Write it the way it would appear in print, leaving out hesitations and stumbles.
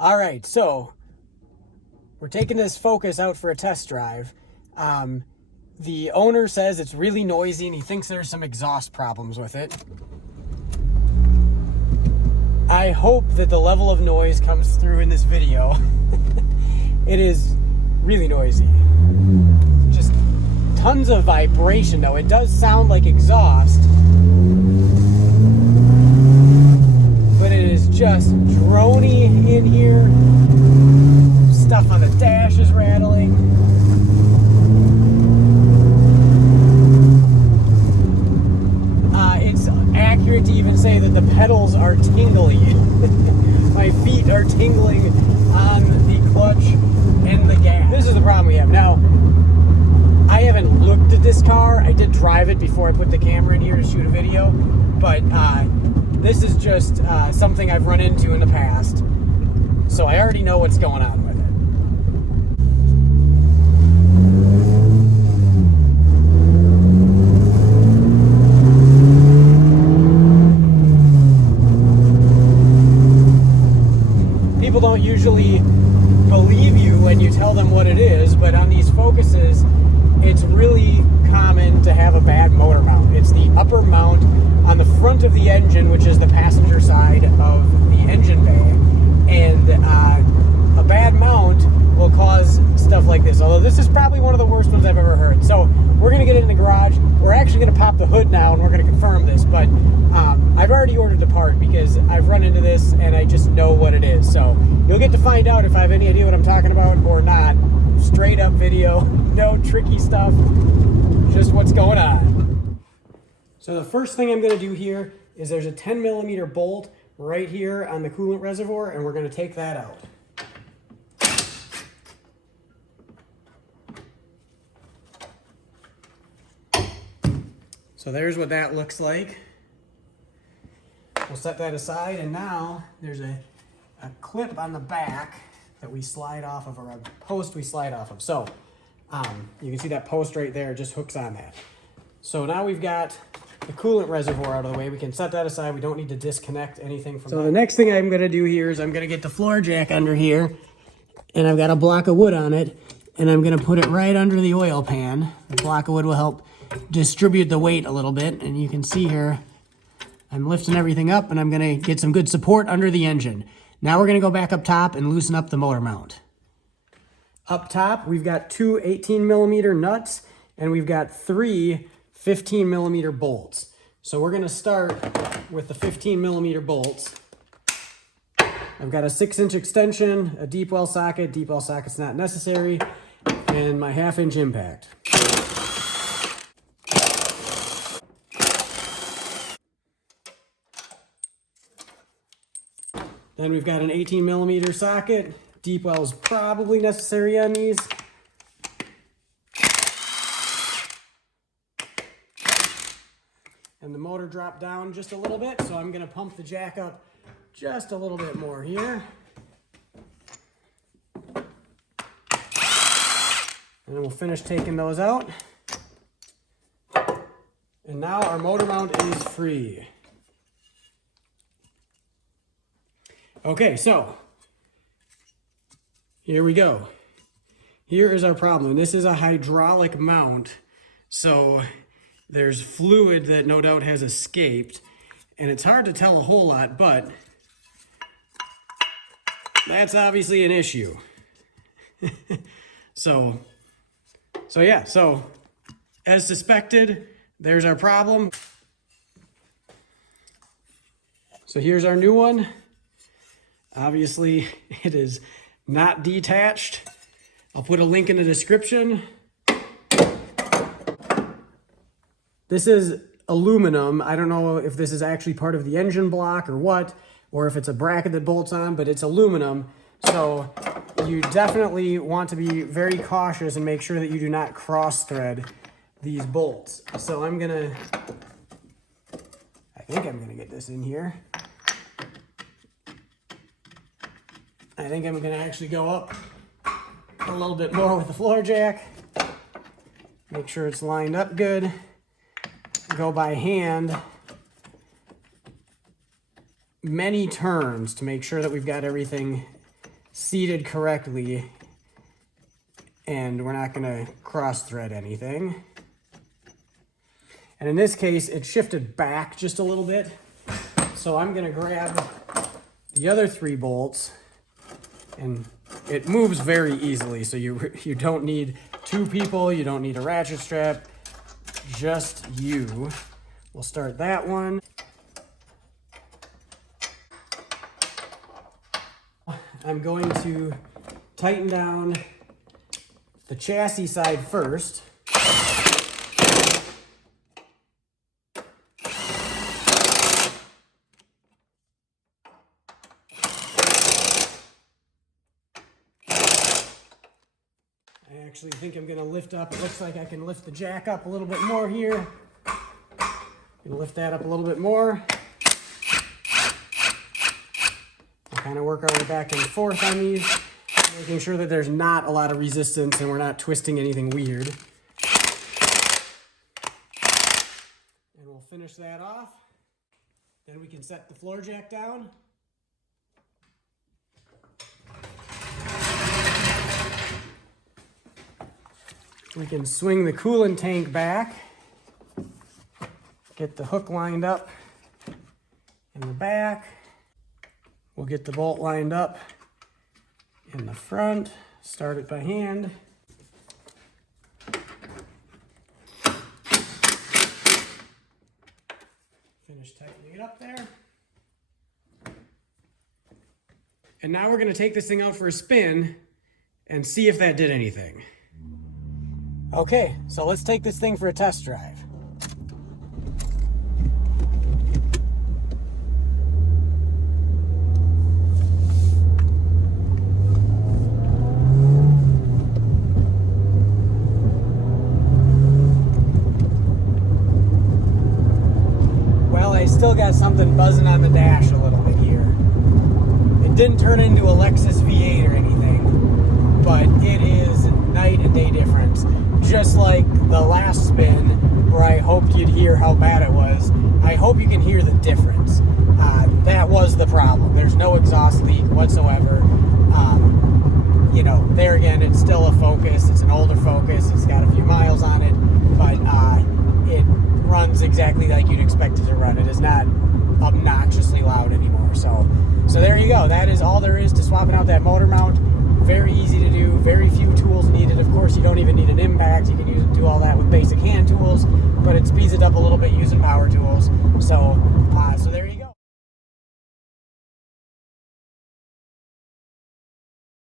All right, so we're taking this Focus out for a test drive. The owner says it's really noisy and he thinks there's some exhaust problems with it. I hope that the level of noise comes through in this video. It is really noisy. Just tons of vibration though. It does sound like exhaust, but it is just drony in here. Stuff on the dash is rattling. It's accurate to even say that the pedals are tingly. My feet are tingling on the clutch and the gas. This is the problem we have. Now, I haven't looked at this car. I did drive it before I put the camera in here to shoot a video, but this is just something I've run into in the past, so I already know what's going on with it. People don't usually believe you when you tell them what it is, but on these Focuses, it's really common to have a bad motor mount. It's the upper mount on the front of the engine, which is the passenger side of the engine bay. And a bad mount will cause stuff like this. Although this is probably one of the worst ones I've ever heard. So we're gonna get it in the garage. We're actually gonna pop the hood now and we're gonna confirm this, but I've already ordered the part because I've run into this and I just know what it is. So you'll get to find out if I have any idea what I'm talking about or not. Straight up video, no tricky stuff, just what's going on. So the first thing I'm gonna do here is there's a 10mm bolt right here on the coolant reservoir, and we're gonna take that out. So there's what that looks like. We'll set that aside, and now there's a clip on the back that we slide off of, or a post we slide off of. So you can see that post right there just hooks on that. So now we've got the coolant reservoir out of the way. We can set that aside. We don't need to disconnect anything from that. So the next thing I'm gonna do here is I'm gonna get the floor jack under here, and I've got a block of wood on it, and I'm gonna put it right under the oil pan. The block of wood will help distribute the weight a little bit, and you can see here, I'm lifting everything up, and I'm gonna get some good support under the engine. Now we're gonna go back up top and loosen up the motor mount. Up top, we've got two 18mm nuts, and we've got three 15mm bolts. So we're gonna start with the 15mm bolts. I've got a 6-inch extension, a deep well socket. Deep well socket's not necessary, and my 1/2-inch impact. Then we've got an 18mm socket. Deep well is probably necessary on these. And the motor dropped down just a little bit, so I'm gonna pump the jack up just a little bit more here. And then we'll finish taking those out. And now our motor mount is free. Okay, so here we go. Here is our problem. This is a hydraulic mount, so there's fluid that no doubt has escaped, and it's hard to tell a whole lot, but that's obviously an issue. So yeah, so as suspected, there's our problem. So here's our new one. Obviously, it is not detached. I'll put a link in the description. This is aluminum. I don't know if this is actually part of the engine block or what, or if it's a bracket that bolts on, but it's aluminum. So you definitely want to be very cautious and make sure that you do not cross thread these bolts. So I think I'm gonna get this in here. I think I'm gonna actually go up a little bit more with the floor jack. Make sure it's lined up good. Go by hand many turns to make sure that we've got everything seated correctly, and we're not gonna cross thread anything. And in this case, it shifted back just a little bit. So I'm gonna grab the other 3 bolts, and it moves very easily. So you don't need 2 people, you don't need a ratchet strap, just you. We'll start that one. I'm going to tighten down the chassis side first. I actually think I'm going to lift up. It looks like I can lift the jack up a little bit more here. I'm going to lift that up a little bit more. Kind of work our way back and forth on these, making sure that there's not a lot of resistance and we're not twisting anything weird. And we'll finish that off. Then we can set the floor jack down. We can swing the coolant tank back, get the hook lined up in the back. We'll get the bolt lined up in the front, start it by hand. Finish tightening it up there. And now we're going to take this thing out for a spin and see if that did anything. Okay, so let's take this thing for a test drive. Still got something buzzing on the dash a little bit here. It didn't turn into a Lexus V8 or anything, but it is night and day difference. Just like the last spin where I hoped you'd hear how bad it was, I hope you can hear the difference. That was the problem. There's no exhaust leak whatsoever. You know, there again, it's still a Focus. It's an older Focus. It's got a few miles on it, but it runs exactly like you'd expect it to run. It is not obnoxiously loud anymore. So there you go. That is all there is to swapping out that motor mount. Very easy to do. Very few tools needed. Of course, you don't even need an impact. You can do all that with basic hand tools, but it speeds it up a little bit using power tools. So there you go.